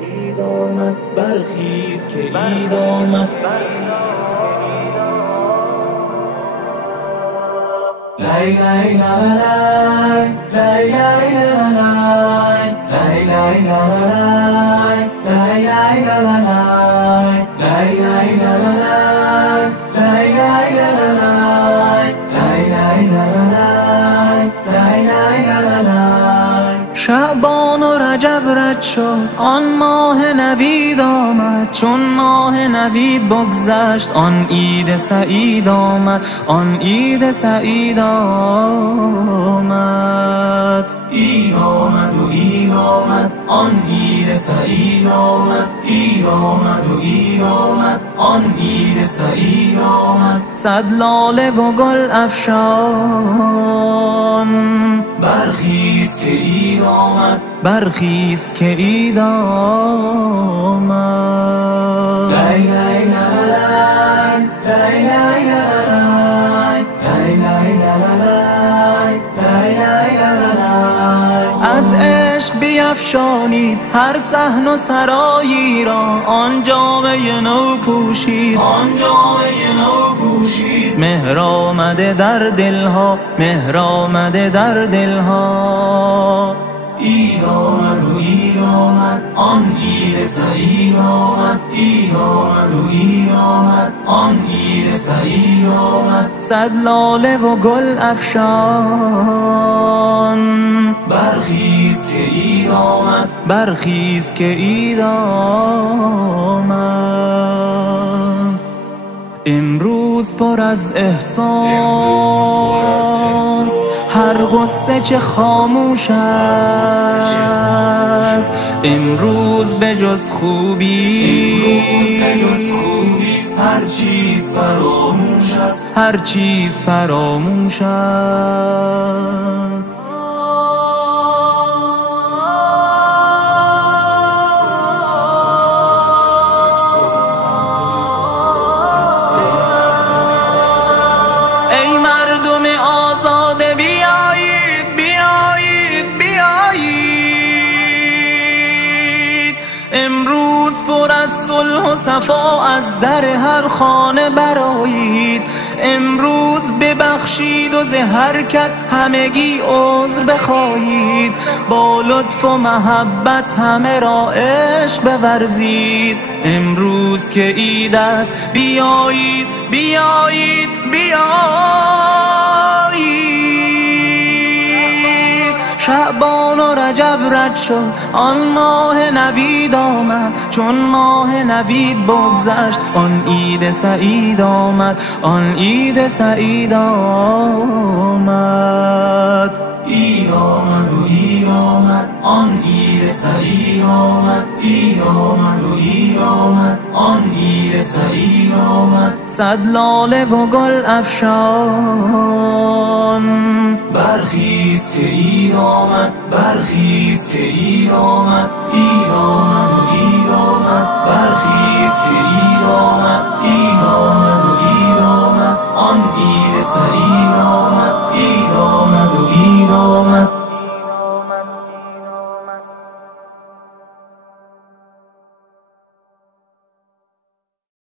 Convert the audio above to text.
عید آمد برخیز که عید آمد. لای لای لای لای لای لای لای لای لای لای لای شعبان و رجب رد شد، آن ماه نوید آمد. چون ماه نوید بگذشت، آن عید سعید آمد. آن عید سعید آمد. عید آمد و عید آمد، آن عید سعید آمد. عید آمد و عید آمد، آن عید سعید آمد. صد لاله و گل افشان، برخیز که عید آمد. برخیز که عید آمد. لای لای لای لای لای لای لای از عشق بیفشانید هر صحن و سرایی را. آن جامه نو پوشید، آن جامه نو پوشید. مهر آمده در دلها، مهر آمده در دلها. عید آمد و عید آمد، آن عید سعید آمد. عید آمد و عید آمد، آن عید سعید آمد. صد لاله و گل افشان، برخیز که عید آمد. برخیز که عید آمد. امروز پر از احساس، هر غصه چه خاموش است. امروز به جز خوبی، هر چیز فراموش است. هر چیز فراموش است. ای مردم آزاده بیایید، بیایید، بیایید. امروز پر از صلح و صفا از در هر خانه برآیید. امروز ببخشید و ز هر کس همگی عذر بخواهید. با لطف و محبت همه را عشق بورزید. امروز که عید است بیایید، بیایید، بیایید. شعبان و رجب رد شد، آن ماه نوید آمد. چون ماه نوید بگذشت، آن عید سعید آمد. آن عید سعید آمد. عید آمد و عید آمد، آن عید سعید آمد. عید آمد و عید آمد، آن عید سعید آمد. صد لاله و گل افشان، برخیز که عید آمد. برخیز که عید آمد. عید آمد و عید آمد، برخیز که عید آمد.